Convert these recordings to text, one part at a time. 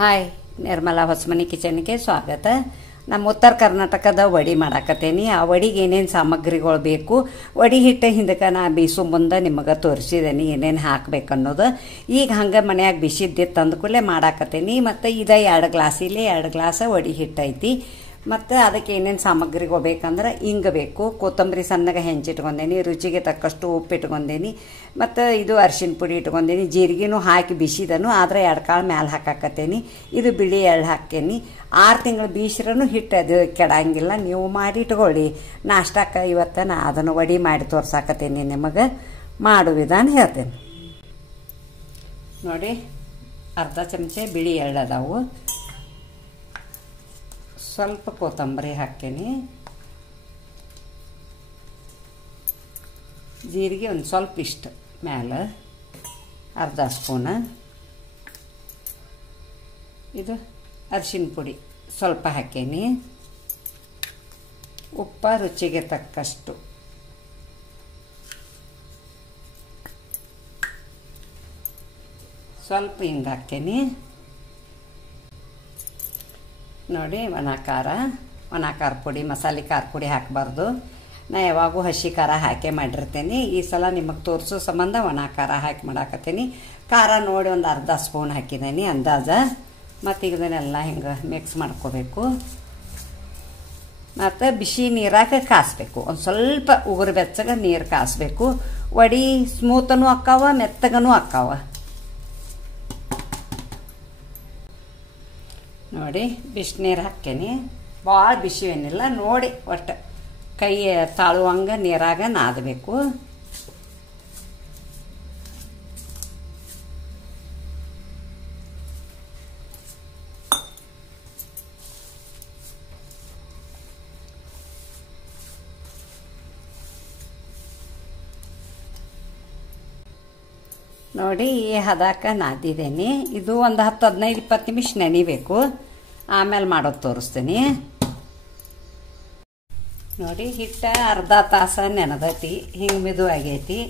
Hi, Nirmala Hosamani ಕಿಚನ್ಗೆ ಸ್ವಾಗತ. ನಮ್ಮ ಉತ್ತರ ಕರ್ನಾಟಕದ ವಡಿ ಮಾಡಾಕತ್ತೇನಿ. ಆ ವಡಿಗೆ ಏನೇನು ಸಾಮಗ್ರಿಗಳು ಬೇಕು, ವಡಿ ಹಿಟ್ಟು ಹಿಂದಕ್ಕೆ ನಾ ಬೀಸು ಮುಂದೆ ನಿಮಗೆ ತೋರಿಸಿದೇನಿ ಏನೇನು ಹಾಕ್ಬೇಕು ಅನ್ನೋದು. ಈಗ ಹಂಗೆ ಮನ್ಯಾಗ ಬಿಸಿದ್ದಿತ್ತು ಅಂದ್ಕೂಡಲೇ ಮಾಡಾಕತ್ತೇನಿ. ಮತ್ತು ಇದು 2 ಗ್ಲಾಸಿಲಿ 2 ಗ್ಲಾಸ್ ವಡಿ ಹಿಟ್ಟು ಐತಿ. ಮತ್ತು ಅದಕ್ಕೆ ಏನೇನು ಸಾಮಗ್ರಿಗಳು ಬೇಕಂದ್ರೆ ಹಿಂಗೆ ಬೇಕು, ಕೊತ್ತಂಬರಿ ಸಣ್ಣಗೆ ಹೆಂಚಿಟ್ಕೊಂಡೇನಿ, ರುಚಿಗೆ ತಕ್ಕಷ್ಟು ಉಪ್ಪು ಇಟ್ಕೊಂಡೇನಿ, ಮತ್ತು ಇದು ಅರಿಶಿನ ಪುಡಿ ಇಟ್ಕೊಂಡೇನಿ, ಜೀರಿಗೆನೂ ಹಾಕಿ ಬಿಸಿದನು, ಆದರೆ 2 ಕಾಳು ಮ್ಯಾಲೆ ಹಾಕಾಕತ್ತೇನಿ. ಇದು ಬಿಳಿ ಎಳ್ಳು ಹಾಕೇನಿ. 6 ತಿಂಗಳು ಬೀಸ್ರೂ ಹಿಟ್ಟು ಅದು ಕೆಡಂಗಿಲ್ಲ. ನೀವು ಮಾಡಿ ಇಟ್ಕೊಳ್ಳಿ. ನಾಷ್ಟಕ್ಕೆ ಇವತ್ತು ನಾ ಅದನ್ನು ವಡಿ ಮಾಡಿ ತೋರ್ಸಾಕತ್ತೇನಿ. ನಿಮಗೆ ಮಾಡೋ ವಿಧಾನ ಹೇಳ್ತೇನೆ ನೋಡಿ. ಅರ್ಧ ಚಮಚೆ ಬಿಳಿ ಎಳ್ಳು ಅದಾವು, ಸ್ವಲ್ಪ ಕೊತ್ತಂಬರಿ ಹಾಕ್ತೇನೆ, ಜೀರಿಗೆ ಒಂದು ಸ್ವಲ್ಪ ಇಷ್ಟ ಮ್ಯಾಲೆ ಅರ್ಧ ಸ್ಪೂನ, ಇದು ಅರಿಶಿನ ಪುಡಿ ಸ್ವಲ್ಪ ಹಾಕೇನಿ, ಉಪ್ಪ ರುಚಿಗೆ ತಕ್ಕಷ್ಟು, ಸ್ವಲ್ಪ ಹಿಂಗೆ ಹಾಕೇನಿ ನೋಡಿ. ಒಣ ಖಾರ ಪುಡಿ, ಮಸಾಲೆ ಖಾರ ಪುಡಿ ಹಾಕಬಾರ್ದು. ನಾ ಯಾವಾಗೂ ಹಸಿ ಖಾರ ಹಾಕಿ ಮಾಡಿರ್ತೇನೆ. ಈ ಸಲ ನಿಮಗೆ ತೋರಿಸೋ ಸಂಬಂಧ ಒಣ ಖಾರ ಹಾಕಿ ಮಾಡಾಕತ್ತೀನಿ. ಖಾರ ನೋಡಿ ಒಂದು ಅರ್ಧ ಸ್ಪೂನ್ ಹಾಕಿದ್ದೀನಿ ಅಂದಾಜ. ಮತ್ತು ಇದನ್ನೆಲ್ಲ ಹಿಂಗೆ ಮಿಕ್ಸ್ ಮಾಡ್ಕೋಬೇಕು. ಮತ್ತು ಬಿಸಿ ನೀರಾಗ ಕಾಸಬೇಕು. ಒಂದು ಸ್ವಲ್ಪ ಉಗುರು ಬೆಚ್ಚಗೆ ನೀರು ಕಾಸಬೇಕು. ವಡಿ ಸ್ಮೂತನೂ ಅಕ್ಕಾವ, ಮೆತ್ತಗನೂ ಅಕ್ಕಾವ ನೋಡಿ. ಬಿಸಿನೀರು ಹಾಕೇನಿ, ಭಾಳ ಬಿಸಿ ಏನಿಲ್ಲ ನೋಡಿ. ಒಟ್ಟು ಕೈ ತಾಳುವಂಗೆ ನೀರಾಗ ನಾದಬೇಕು. ನೋಡಿ, ಈ ಹದಕ್ಕೆ ನಾದಿದ್ದೇನೆ. ಇದು ಒಂದು 10, 15, 20 ನಿಮಿಷ ನೆನಿಬೇಕು. ಆಮೇಲೆ ಮಾಡೋದು ತೋರಿಸ್ತೀನಿ ನೋಡಿ. ಹಿಟ್ಟ ಅರ್ಧ ತಾಸು ನೆನೆದೈತಿ, ಹಿಂಗೆ ಮಿದು ಆಗೈತಿ.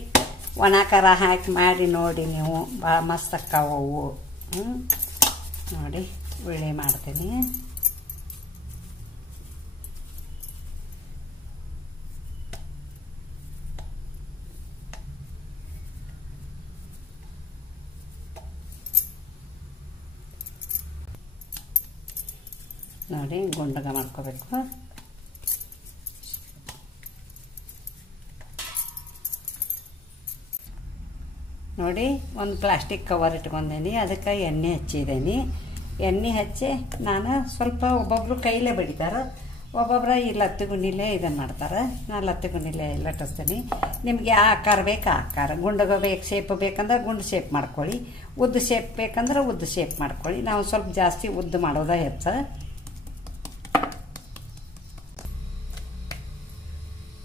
ಒಣ ಖಾರ ಹಾಕಿ ಮಾಡಿ ನೋಡಿ ನೀವು, ಭಾಳ ಮಸ್ತ್ ಅಕ್ಕಾವು. ನೋಡಿ, ಉಳ್ಳಿ ಮಾಡ್ತೀನಿ. ನೋಡಿ, ಗುಂಡಗ ಮಾಡ್ಕೋಬೇಕು. ನೋಡಿ, ಒಂದು ಪ್ಲಾಸ್ಟಿಕ್ ಕವರ್ ಇಟ್ಕೊಂಡೇನಿ, ಅದಕ್ಕೆ ಎಣ್ಣೆ ಹಚ್ಚಿದ್ದೀನಿ. ಎಣ್ಣೆ ಹಚ್ಚಿ ನಾನು ಸ್ವಲ್ಪ, ಒಬ್ಬೊಬ್ರು ಕೈಲೇ ಬಡಿತಾರೆ, ಒಬ್ಬೊಬ್ರು ಈ ಲತ್ತಿ ಗುಂಡಿಲೇ ಇದನ್ನು ಮಾಡ್ತಾರೆ. ನಾನು ಲತ್ತಿ ಗುಂಡಿಲೇ ಲಟ್ಟಿಸ್ತೀನಿ. ನಿಮ್ಗೆ ಯಾವ ಆಕಾರ ಬೇಕು ಆ ಆಕಾರ. ಗುಂಡಗ ಬೇಕು, ಶೇಪ್ ಬೇಕಂದ್ರೆ ಗುಂಡು ಶೇಪ್ ಮಾಡ್ಕೊಳ್ಳಿ, ಉದ್ದ ಶೇಪ್ ಬೇಕಂದ್ರೆ ಉದ್ದ ಶೇಪ್ ಮಾಡ್ಕೊಳ್ಳಿ. ನಾವು ಸ್ವಲ್ಪ ಜಾಸ್ತಿ ಉದ್ದ ಮಾಡೋದ ಹೆಚ್ಚ.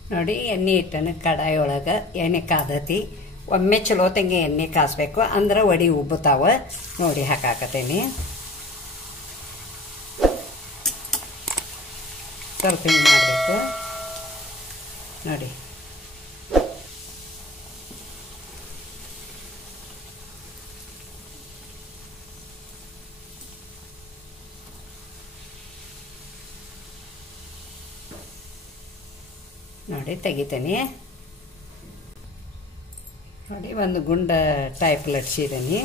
ನೋಡಿ, ಎಣ್ಣೆ ಇಟ್ಟನು ಕಡಾಯಿ ಒಳಗೆ. ಎಣ್ಣೆ ಕಾದತಿ. ಒಮ್ಮೆ ಚಲೋ ತಂಗಿ ಎಣ್ಣೆ ಕಾಸಬೇಕು, ಅಂದ್ರೆ ವಡಿ ಉಬ್ಬುತ್ತಾವ. ನೋಡಿ, ಹಾಕಾಕತ್ತೇನಿ. ಸ್ವಲ್ಪ ಹಿಂಗೆ ಮಾಡಬೇಕು ನೋಡಿ. ನೋಡಿ, ತೆಗಿತೇನೆ ನೋಡಿ. ಒಂದು ಗುಂಡ ಟೈಪ್ ಲಟ್ಸಿದ್ದೀನಿ.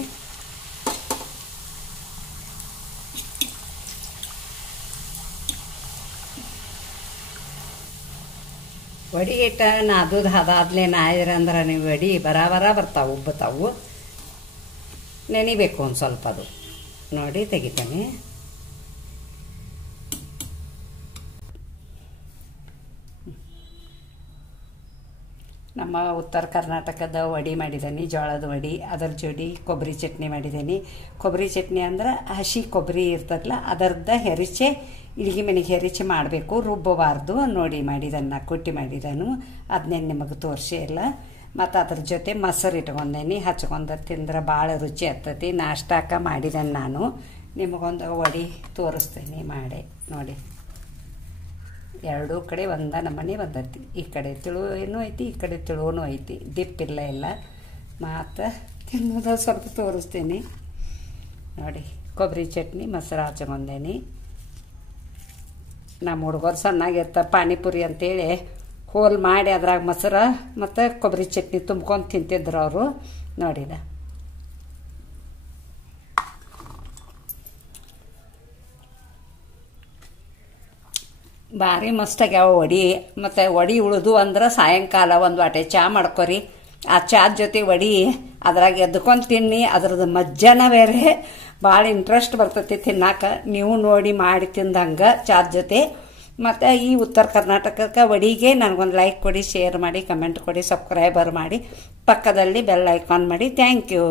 ವಡಿ ಹಿಟ್ಟ ನಾದೂದು ಅದಾದ್ಲೇ ನಾಯಿದ್ರೆ ಅಂದ್ರೆ ನೀವು ವಡಿ ಬರಾಬರ ಬರ್ತಾವೆ, ಉಬ್ಬುತ್ತಾವು. ನೆನಿಬೇಕು ಒಂದು ಸ್ವಲ್ಪ ಅದು ನೋಡಿ. ತೆಗಿತೇನೆ. ನಮ್ಮ ಉತ್ತರ ಕರ್ನಾಟಕದ ವಡಿ ಮಾಡಿದ್ದೀನಿ, ಜೋಳದ ವಡಿ. ಅದರ ಜೋಡಿ ಕೊಬ್ಬರಿ ಚಟ್ನಿ ಮಾಡಿದ್ದೀನಿ. ಕೊಬ್ಬರಿ ಚಟ್ನಿ ಅಂದ್ರೆ ಹಸಿ ಕೊಬ್ಬರಿ ಇರ್ತದಲ್ಲ, ಅದರದ್ದು ಹೆರಿಚೆ ಇಳಿಗೆ ಮನೆಗೆ ಹೆರಿಚೆ ಮಾಡಬೇಕು, ರುಬ್ಬಬಾರ್ದು. ನೋಡಿ ಮಾಡಿದನ್ನು ಕುಟ್ಟಿ ಮಾಡಿದನು, ಅದನ್ನೇ ನಿಮಗೆ ತೋರಿಸಿ ಇಲ್ಲ. ಮತ್ತು ಅದ್ರ ಜೊತೆ ಮೊಸರು ಇಟ್ಕೊಂಡೇನಿ, ಹಚ್ಕೊಂಡು ತಿಂದ್ರೆ ಭಾಳ ರುಚಿ ಆಗ್ತೈತಿ. ನಾಷ್ಟಾಕ ಮಾಡಿದ್ದೇನೆ ನಾನು. ನಿಮಗೊಂದು ವಡಿ ತೋರಿಸ್ತೇನೆ ಮಾಡಿ ನೋಡಿ. ಎರಡೂ ಕಡೆ ಒಂದ ನಮೂನೆ ಬಂದೈತಿ. ಈ ಕಡೆ ತಿಳುವೇನೂ ಐತಿ, ಈ ಕಡೆ ತಿಳುವೂ ಐತಿ. ದಿಪ್ಪಿಲ್ಲ ಎಲ್ಲ. ಮತ್ತು ತಿನ್ನೋದು ಸ್ವಲ್ಪ ತೋರಿಸ್ತೀನಿ ನೋಡಿ. ಕೊಬ್ಬರಿ ಚಟ್ನಿ ಮೊಸರು ಹಚ್ಕೊಂಡೇನಿ. ನಮ್ಮ ಹುಡುಗರು ಸಣ್ಣಾಗಿರ್ತ ಪಾನಿಪುರಿ ಅಂತೇಳಿ ಹೋಲ್ ಮಾಡಿ ಅದ್ರಾಗ ಮೊಸರು ಮತ್ತು ಕೊಬ್ಬರಿ ಚಟ್ನಿ ತುಂಬ್ಕೊಂಡು ತಿಂತಿದ್ರು ಅವರು. ನೋಡಿದ ಭಾರಿ ಮಸ್ತಾಗ್ಯಾವ ವಡಿ. ಮತ್ತು ವಡಿ ಉಳಿದು ಅಂದ್ರೆ ಸಾಯಂಕಾಲ ಒಂದು ವಾಟೆ ಚಹಾ ಮಾಡ್ಕೊರಿ. ಆ ಚಾದ ಜೊತೆ ವಡಿ ಅದ್ರಾಗ ಎದ್ಕೊಂಡು ತಿನ್ನಿ, ಅದ್ರದ್ದು ಮಜ್ಜನ ಬೇರೆ ಭಾಳ ಇಂಟ್ರೆಸ್ಟ್ ಬರ್ತೈತಿ ತಿನ್ನಾಕ. ನೀವು ನೋಡಿ ಮಾಡಿ ತಿಂದಂಗೆ ಚಾದ ಜೊತೆ. ಮತ್ತು ಈ ಉತ್ತರ ಕರ್ನಾಟಕಕ್ಕೆ ವಡಿಗೆ ನನಗೊಂದು ಲೈಕ್ ಕೊಡಿ, ಶೇರ್ ಮಾಡಿ, ಕಮೆಂಟ್ ಕೊಡಿ, ಸಬ್ಸ್ಕ್ರೈಬರ್ ಮಾಡಿ, ಪಕ್ಕದಲ್ಲಿ ಬೆಲ್ ಐಕಾನ್ ಮಾಡಿ. Thank you.